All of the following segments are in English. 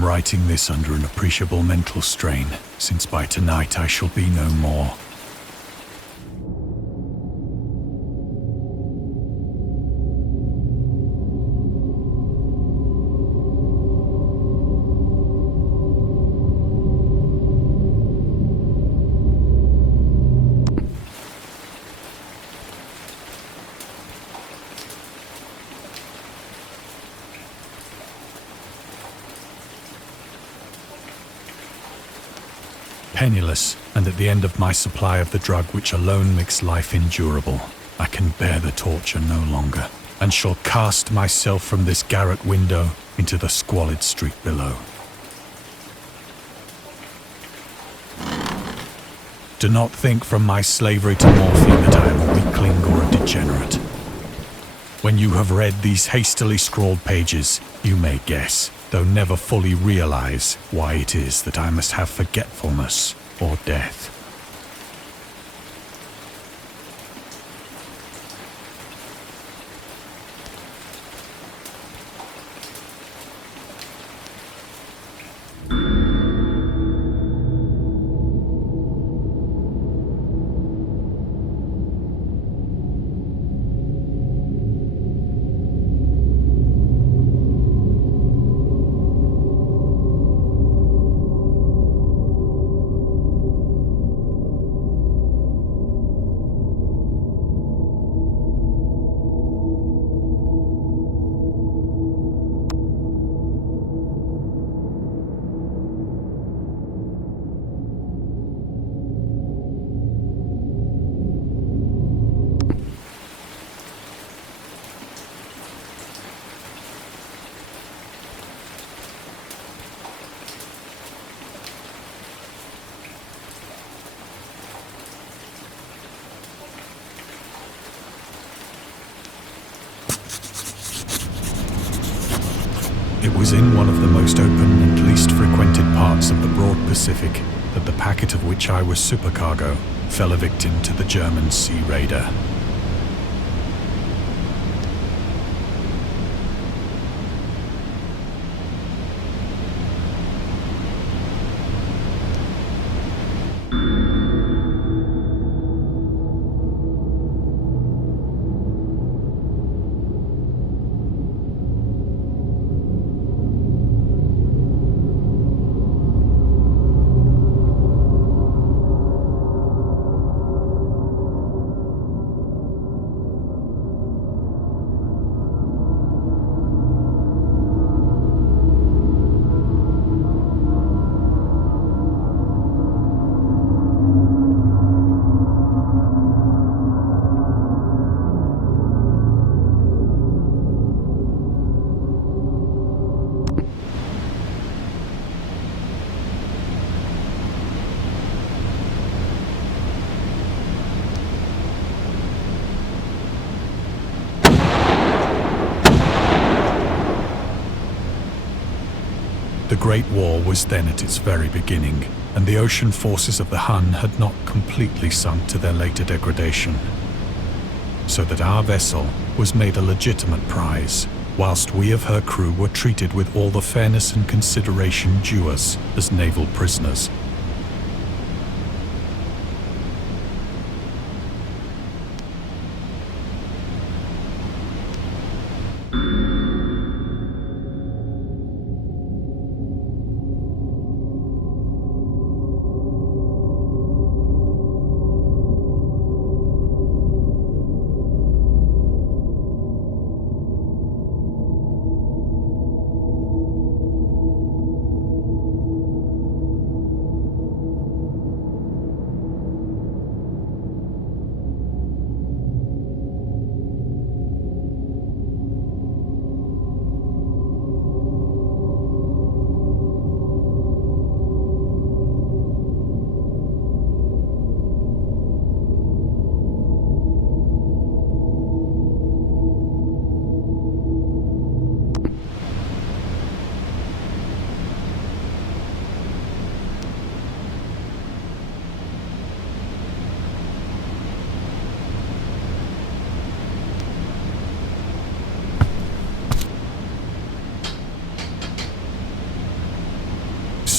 am writing this under an appreciable mental strain, since by tonight I shall be no more. Penniless, and at the end of my supply of the drug which alone makes life endurable, I can bear the torture no longer, and shall cast myself from this garret window into the squalid street below. Do not think from my slavery to morphine that I am a weakling or a degenerate. When you have read these hastily scrawled pages, you may guess, though never fully realize, why it is that I must have forgetfulness or death. It was in one of the most open and least frequented parts of the broad Pacific that the packet of which I was supercargo fell a victim to the German sea raider. The Great War was then at its very beginning, and the ocean forces of the Hun had not completely sunk to their later degradation. So that our vessel was made a legitimate prize, whilst we of her crew were treated with all the fairness and consideration due us as naval prisoners.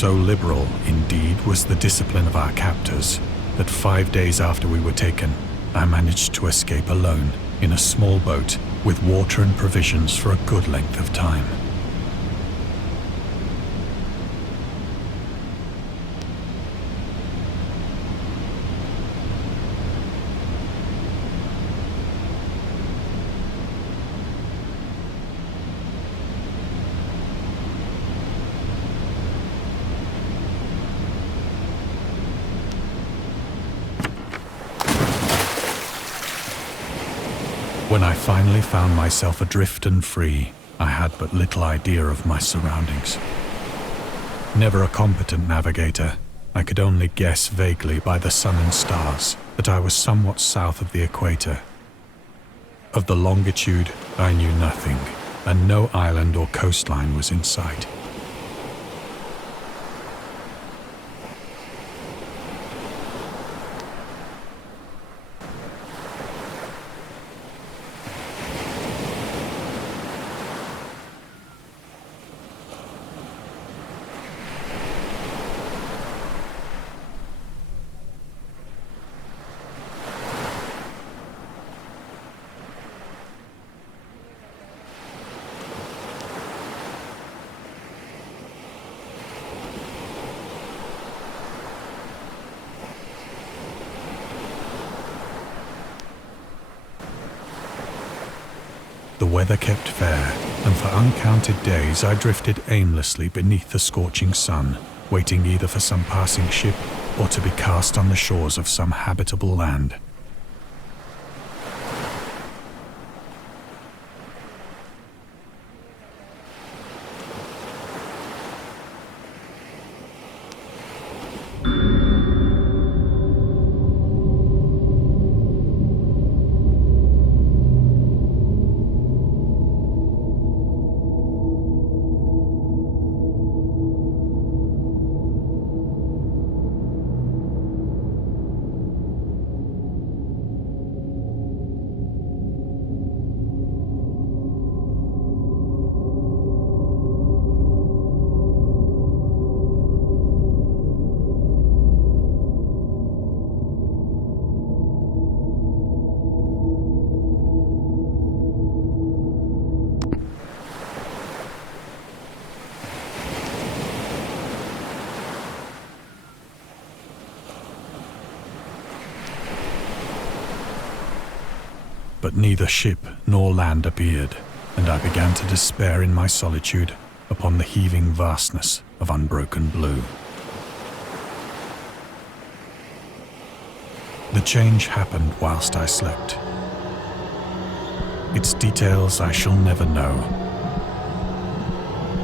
So liberal, indeed, was the discipline of our captors that 5 days after we were taken, I managed to escape alone in a small boat with water and provisions for a good length of time. When I finally found myself adrift and free, I had but little idea of my surroundings. Never a competent navigator, I could only guess vaguely by the sun and stars that I was somewhat south of the equator. Of the longitude, I knew nothing, and no island or coastline was in sight. The weather kept fair, and for uncounted days I drifted aimlessly beneath the scorching sun, waiting either for some passing ship or to be cast on the shores of some habitable land. But neither ship nor land appeared, and I began to despair in my solitude upon the heaving vastness of unbroken blue. The change happened whilst I slept. Its details I shall never know.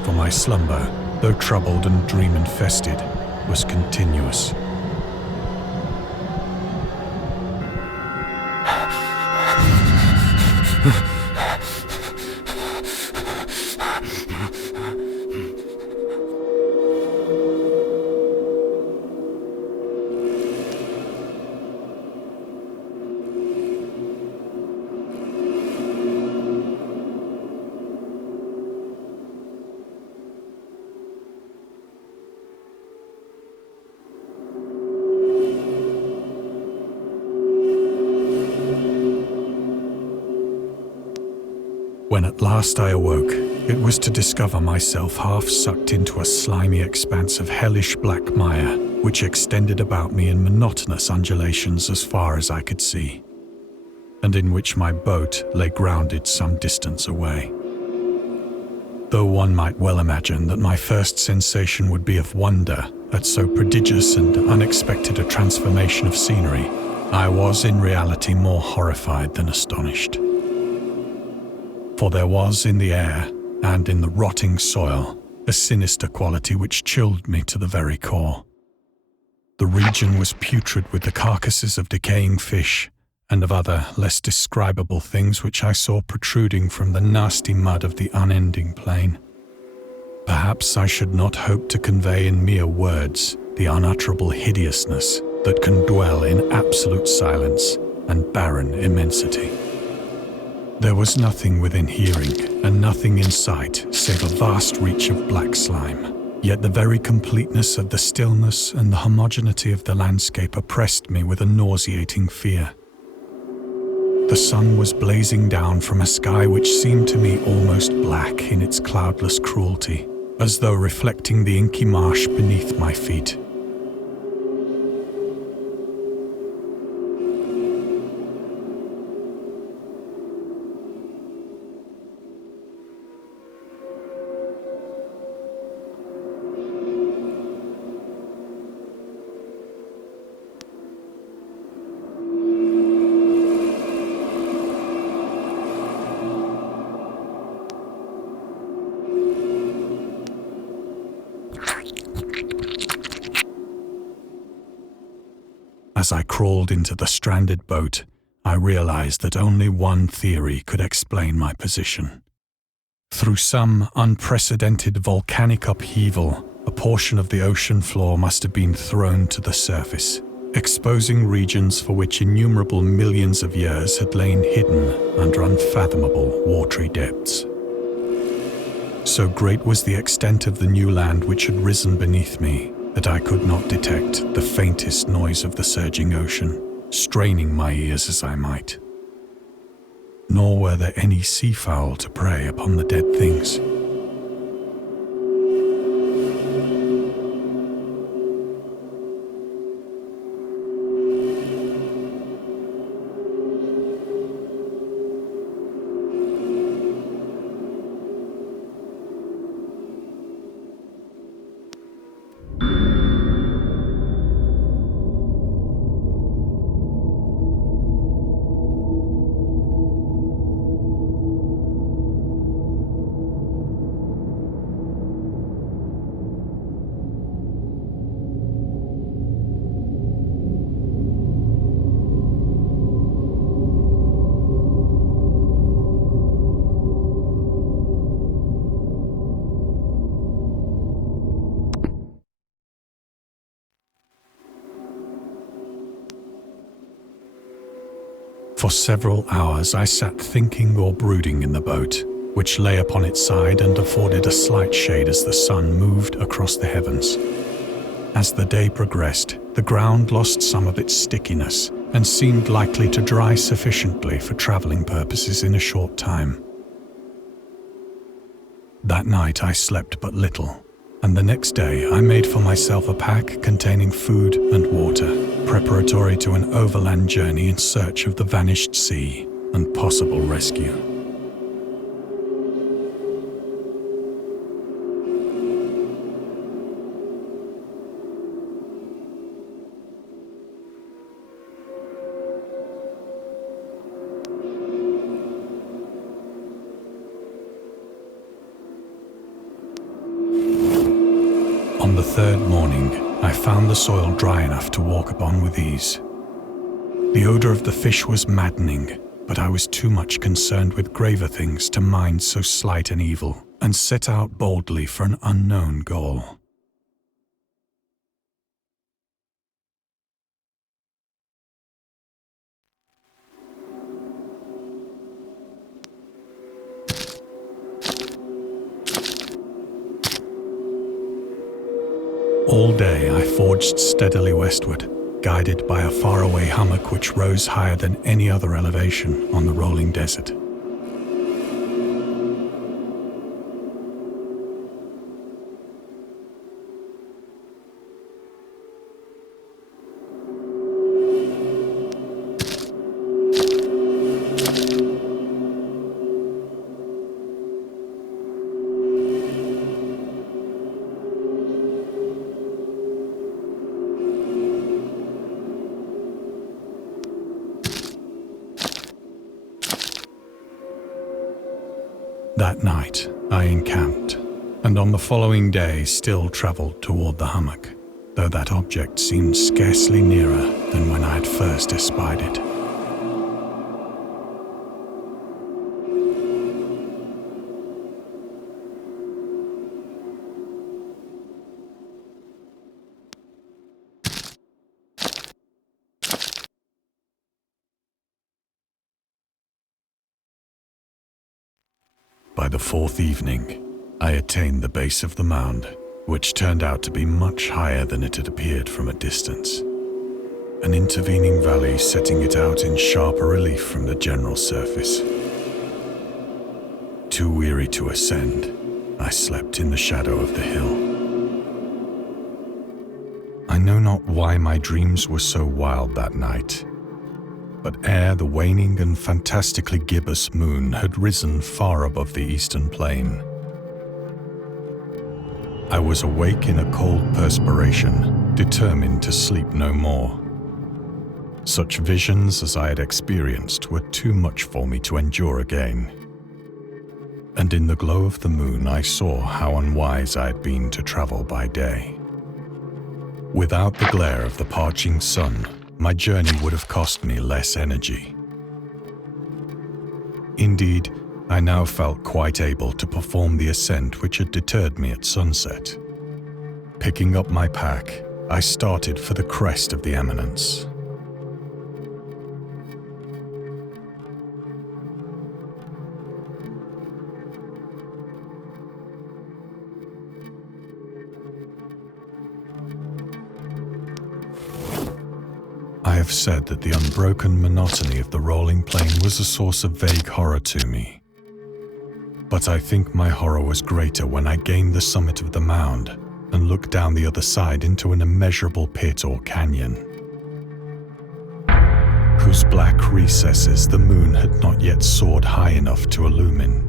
For my slumber, though troubled and dream-infested, was continuous. When at last I awoke, it was to discover myself half sucked into a slimy expanse of hellish black mire, which extended about me in monotonous undulations as far as I could see, and in which my boat lay grounded some distance away. Though one might well imagine that my first sensation would be of wonder at so prodigious and unexpected a transformation of scenery, I was in reality more horrified than astonished. For there was in the air, and in the rotting soil, a sinister quality which chilled me to the very core. The region was putrid with the carcasses of decaying fish, and of other, less describable things which I saw protruding from the nasty mud of the unending plain. Perhaps I should not hope to convey in mere words the unutterable hideousness that can dwell in absolute silence and barren immensity. There was nothing within hearing, and nothing in sight save a vast reach of black slime, Yet the very completeness of the stillness and the homogeneity of the landscape oppressed me with a nauseating fear. The sun was blazing down from a sky which seemed to me almost black in its cloudless cruelty, as though reflecting the inky marsh beneath my feet. As I crawled into the stranded boat, I realized that only one theory could explain my position. Through some unprecedented volcanic upheaval, a portion of the ocean floor must have been thrown to the surface, exposing regions for which innumerable millions of years had lain hidden under unfathomable watery depths. So great was the extent of the new land which had risen beneath me, that I could not detect the faintest noise of the surging ocean, straining my ears as I might. Nor were there any seafowl to prey upon the dead things. For several hours I sat thinking or brooding in the boat, which lay upon its side and afforded a slight shade as the sun moved across the heavens. As the day progressed, the ground lost some of its stickiness and seemed likely to dry sufficiently for traveling purposes in a short time. That night I slept but little, and the next day I made for myself a pack containing food and water, preparatory to an overland journey in search of the vanished sea and possible rescue. On the third morning, I found the soil dry enough to walk upon with ease. The odor of the fish was maddening, but I was too much concerned with graver things to mind so slight an evil, and set out boldly for an unknown goal. All day I forged steadily westward, guided by a faraway hummock which rose higher than any other elevation on the rolling desert. That night, I encamped, and on the following day still travelled toward the hummock, though that object seemed scarcely nearer than when I had first espied it. By the fourth evening, I attained the base of the mound which turned out to be much higher than it had appeared from a distance. An intervening valley setting it out in sharper relief from the general surface. Too weary to ascend, I slept in the shadow of the hill. I know not why my dreams were so wild that night, but ere the waning and fantastically gibbous moon had risen far above the eastern plain, I was awake in a cold perspiration, determined to sleep no more. Such visions as I had experienced were too much for me to endure again. And in the glow of the moon I saw how unwise I had been to travel by day. Without the glare of the parching sun, my journey would have cost me less energy. Indeed, I now felt quite able to perform the ascent which had deterred me at sunset. Picking up my pack, I started for the crest of the eminence. I have said that the unbroken monotony of the rolling plain was a source of vague horror to me. But I think my horror was greater when I gained the summit of the mound and looked down the other side into an immeasurable pit or canyon, whose black recesses the moon had not yet soared high enough to illumine.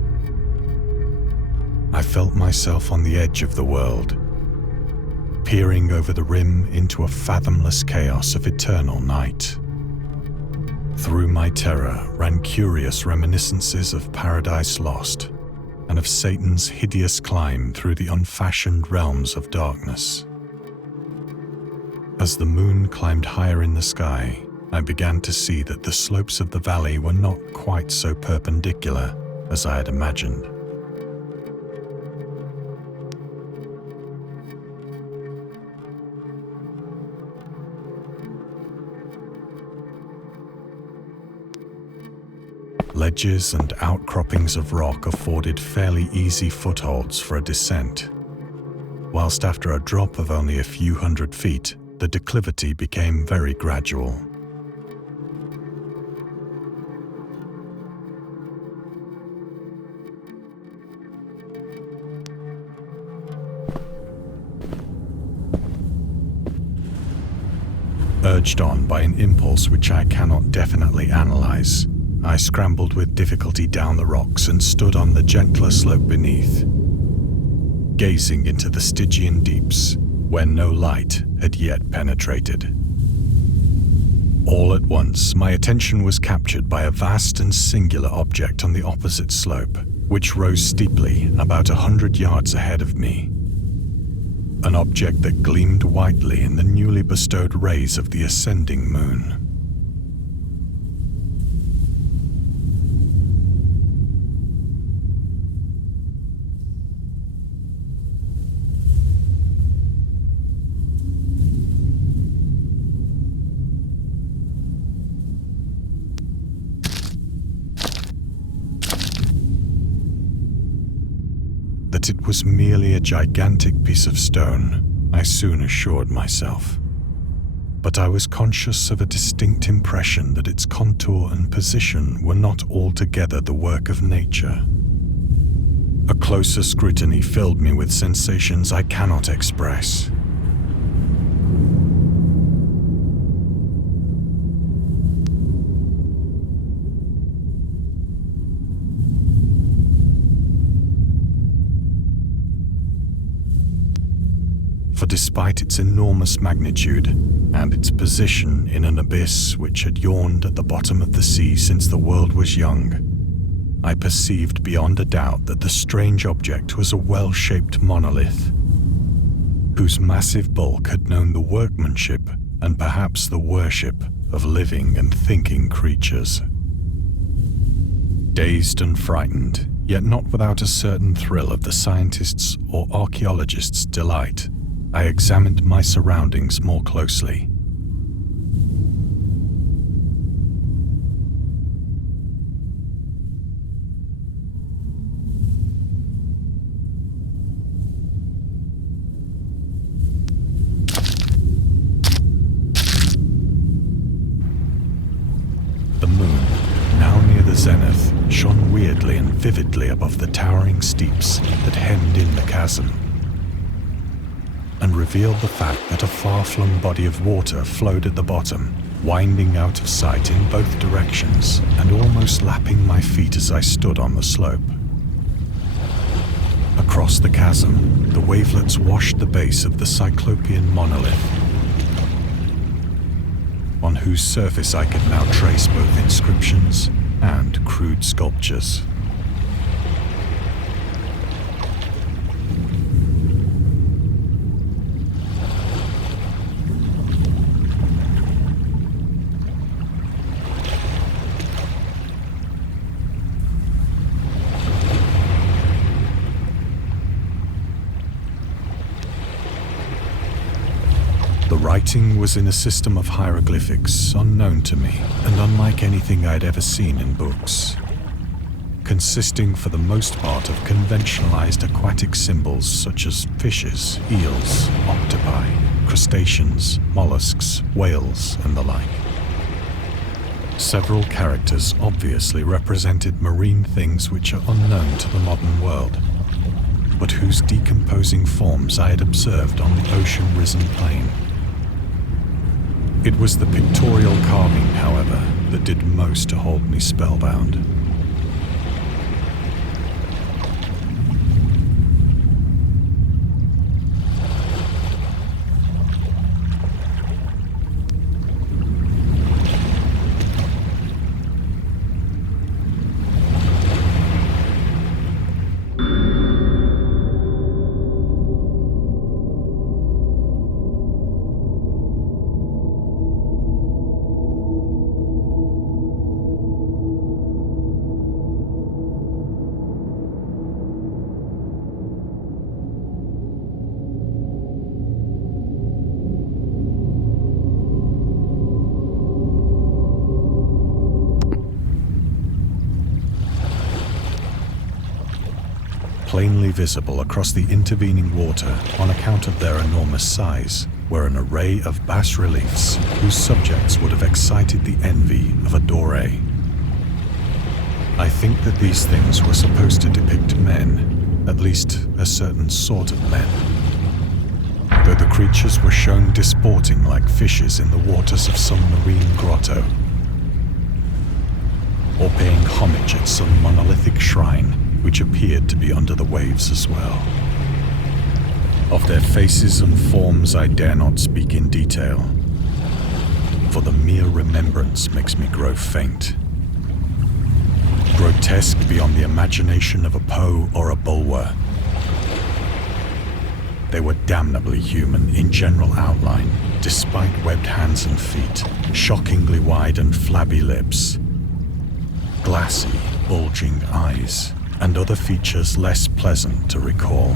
I felt myself on the edge of the world, peering over the rim into a fathomless chaos of eternal night. Through my terror ran curious reminiscences of Paradise Lost and of Satan's hideous climb through the unfashioned realms of darkness. As the moon climbed higher in the sky, I began to see that the slopes of the valley were not quite so perpendicular as I had imagined. Ledges and outcroppings of rock afforded fairly easy footholds for a descent, whilst after a drop of only a few hundred feet, the declivity became very gradual. Urged on by an impulse which I cannot definitely analyze, I scrambled with difficulty down the rocks and stood on the gentler slope beneath, gazing into the Stygian deeps where no light had yet penetrated. All at once, my attention was captured by a vast and singular object on the opposite slope, which rose steeply about 100 yards ahead of me. An object that gleamed whitely in the newly bestowed rays of the ascending moon. That it was merely a gigantic piece of stone, I soon assured myself. But I was conscious of a distinct impression that its contour and position were not altogether the work of nature. A closer scrutiny filled me with sensations I cannot express. For despite its enormous magnitude and its position in an abyss which had yawned at the bottom of the sea since the world was young, I perceived beyond a doubt that the strange object was a well-shaped monolith, whose massive bulk had known the workmanship and perhaps the worship of living and thinking creatures. Dazed and frightened, yet not without a certain thrill of the scientist's or archaeologist's delight, I examined my surroundings more closely. shone weirdly and vividly above the towering steeps that hemmed in the chasm, and revealed the fact that a far-flung body of water flowed at the bottom, winding out of sight in both directions and almost lapping my feet as I stood on the slope. Across the chasm, the wavelets washed the base of the Cyclopean monolith, on whose surface I could now trace both inscriptions and crude sculptures. The writing was in a system of hieroglyphics unknown to me and unlike anything I'd ever seen in books, consisting for the most part of conventionalized aquatic symbols such as fishes, eels, octopi, crustaceans, mollusks, whales, and the like. Several characters obviously represented marine things which are unknown to the modern world, but whose decomposing forms I had observed on the ocean-risen plain. It was the pictorial carving, however, that did most to hold me spellbound. Plainly visible across the intervening water on account of their enormous size were an array of bas-reliefs whose subjects would have excited the envy of a Doré. I think that these things were supposed to depict men, at least a certain sort of men, though the creatures were shown disporting like fishes in the waters of some marine grotto, or paying homage at some monolithic shrine which appeared to be under the waves as well. Of their faces and forms I dare not speak in detail, for the mere remembrance makes me grow faint. Grotesque beyond the imagination of a Poe or a Bulwer, they were damnably human in general outline, despite webbed hands and feet, shockingly wide and flabby lips, glassy, bulging eyes, and other features less pleasant to recall.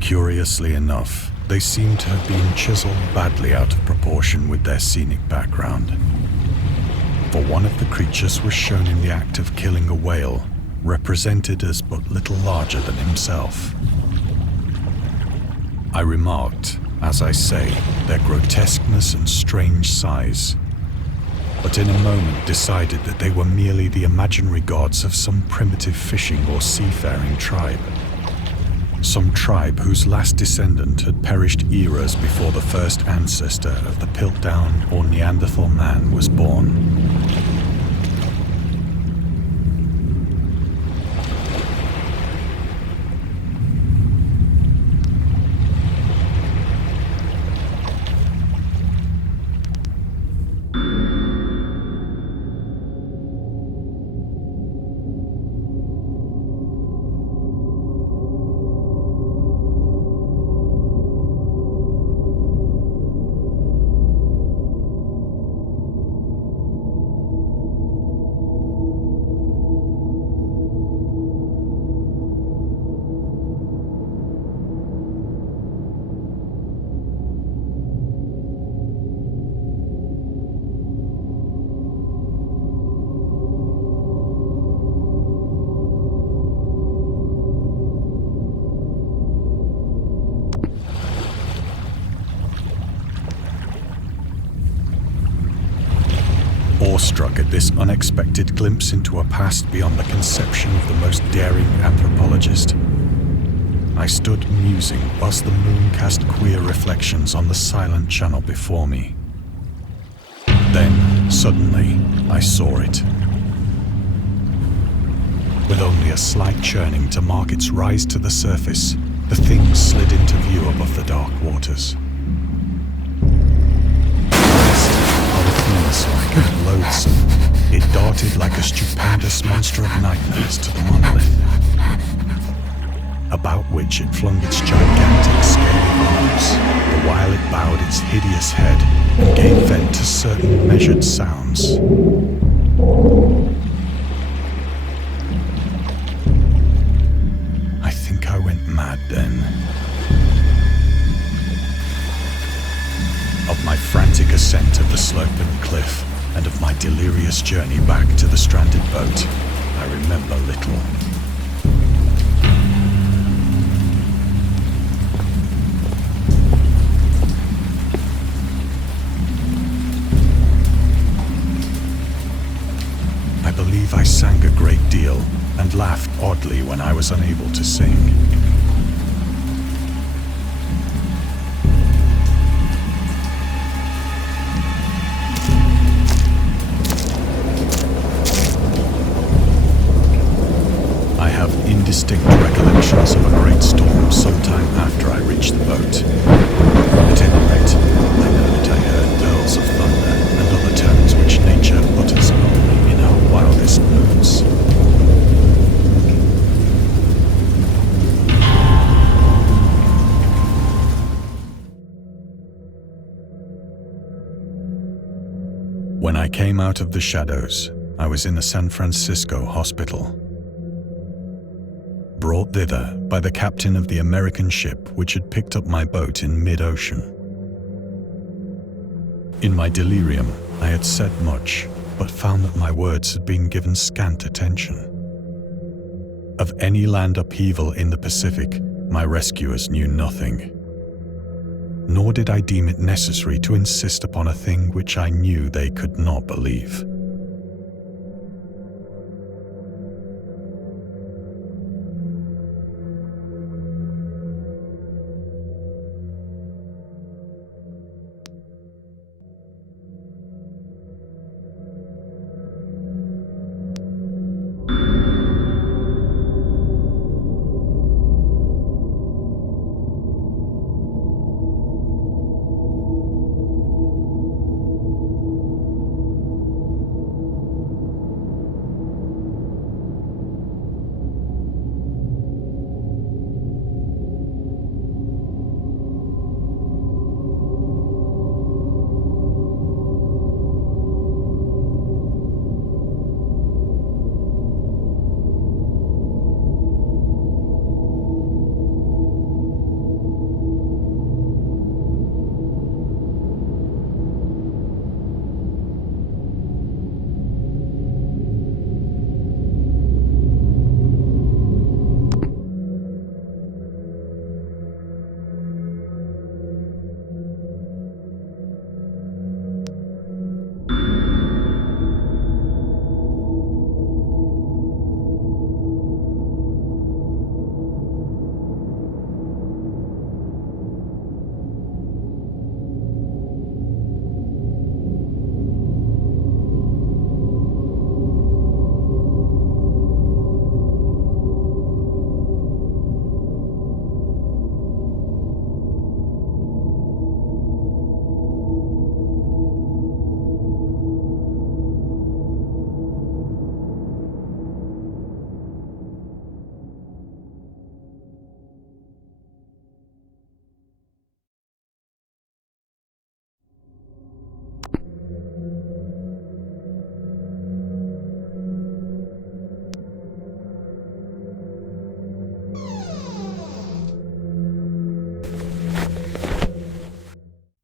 Curiously enough, they seem to have been chiseled badly out of proportion with their scenic background, for one of the creatures was shown in the act of killing a whale, represented as but little larger than himself. I remarked, as I say, their grotesqueness and strange size, but in a moment decided that they were merely the imaginary gods of some primitive fishing or seafaring tribe. Some tribe whose last descendant had perished eras before the first ancestor of the Piltdown or Neanderthal man was born. awestruck at this unexpected glimpse into a past beyond the conception of the most daring anthropologist. I stood musing whilst the moon cast queer reflections on the silent channel before me. Then, suddenly, I saw it. With only a slight churning to mark its rise to the surface, the thing slid into view above the dark waters. Unearthly and loathsome, it darted like a stupendous monster of nightmares to the monolith, about which it flung its gigantic scaly arms, the while it bowed its hideous head and gave vent to certain measured sounds. I think I went mad then. Of my frantic ascent of the sloping cliff and of my delirious journey back to the stranded boat, I remember little. I believe I sang a great deal and laughed oddly when I was unable to sing. I have indistinct recollections of a great storm sometime after I reached the boat. At any rate, I know that I heard pearls of thunder and other tones which nature utters only in her wildest moods. When I came out of the shadows, I was in a San Francisco hospital, brought thither by the captain of the American ship which had picked up my boat in mid-ocean. In my delirium, I had said much, but found that my words had been given scant attention. Of any land upheaval in the Pacific, my rescuers knew nothing. Nor did I deem it necessary to insist upon a thing which I knew they could not believe.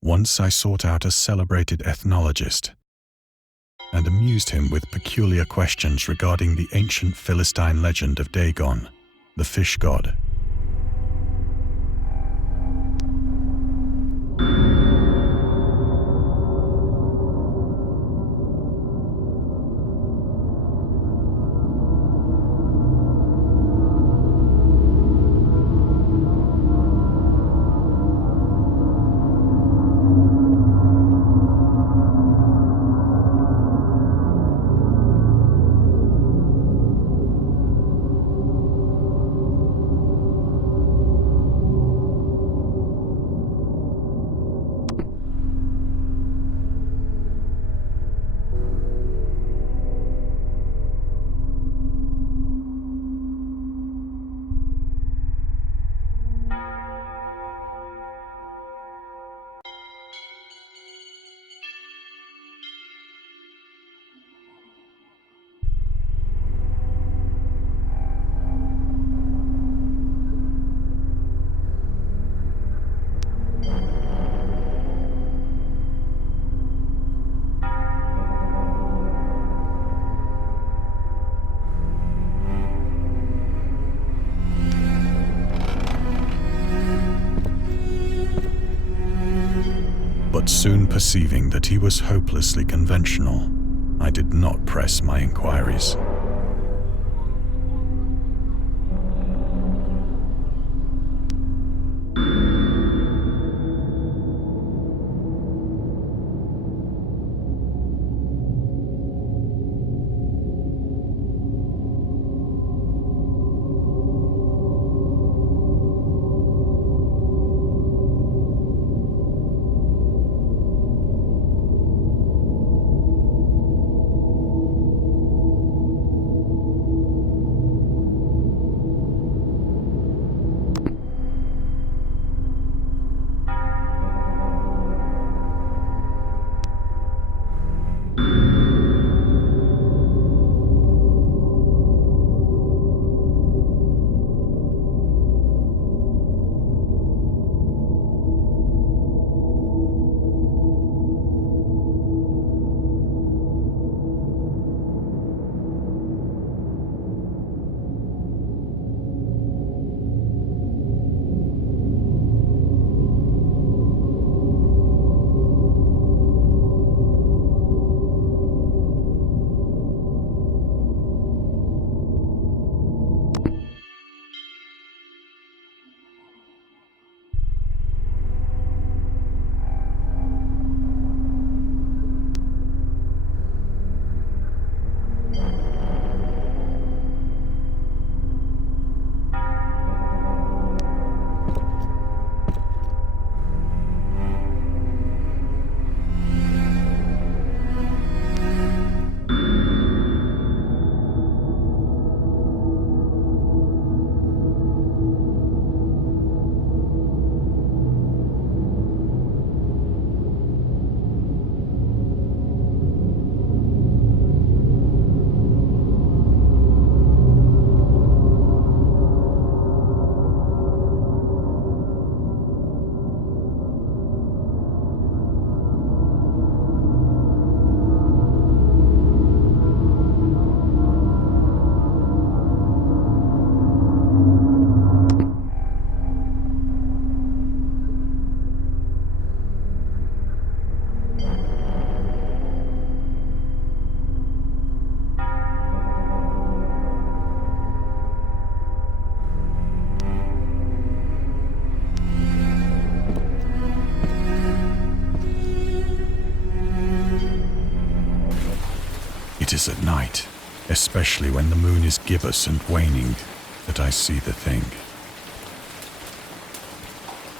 Once I sought out a celebrated ethnologist and amused him with peculiar questions regarding the ancient Philistine legend of Dagon, the fish god. soon perceiving that he was hopelessly conventional, I did not press my inquiries. It is at night, especially when the moon is gibbous and waning, that I see the thing.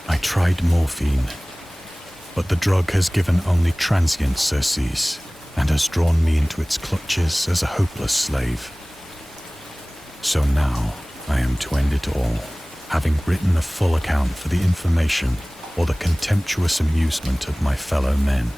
I tried morphine, but the drug has given only transient surcease and has drawn me into its clutches as a hopeless slave. So now I am to end it all, having written a full account for the information or the contemptuous amusement of my fellow men.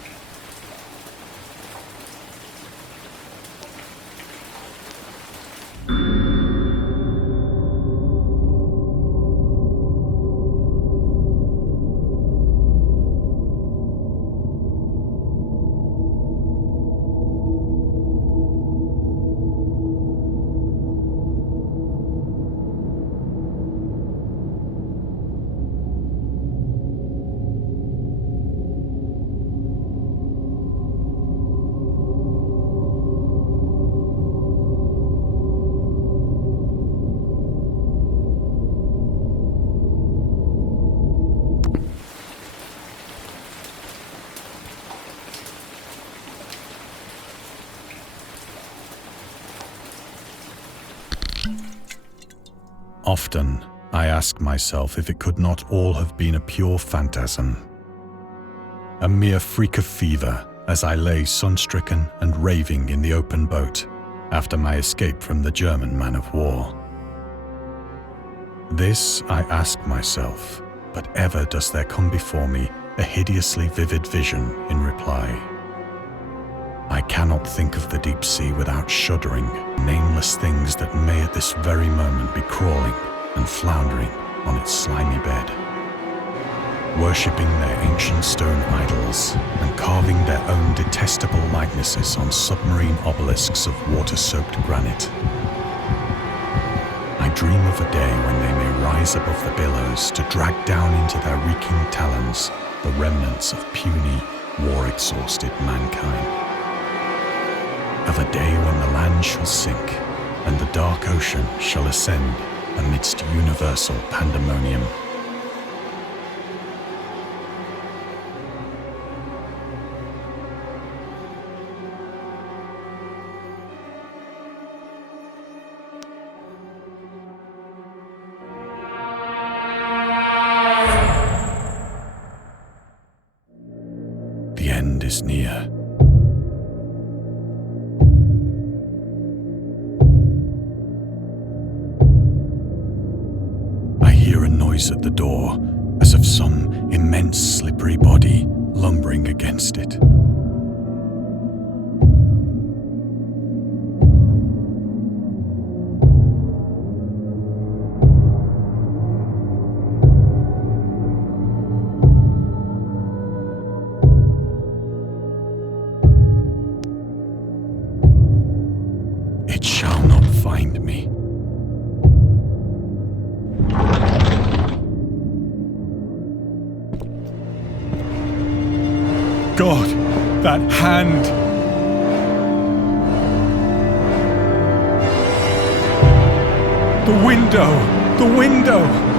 Often, I ask myself if it could not all have been a pure phantasm. A mere freak of fever as I lay sun-stricken and raving in the open boat after my escape from the German man of war. This I ask myself, but ever does there come before me a hideously vivid vision in reply. I cannot think of the deep sea without shuddering, nameless things that may at this very moment be crawling and floundering on its slimy bed, worshipping their ancient stone idols and carving their own detestable likenesses on submarine obelisks of water-soaked granite. I dream of a day when they may rise above the billows to drag down into their reeking talons the remnants of puny, war-exhausted mankind. Of a day when the land shall sink, and the dark ocean shall ascend amidst universal pandemonium. The end is near. I hear a noise at the door, as of some immense slippery body lumbering against it. It shall not find me. God, that hand! The window! The window!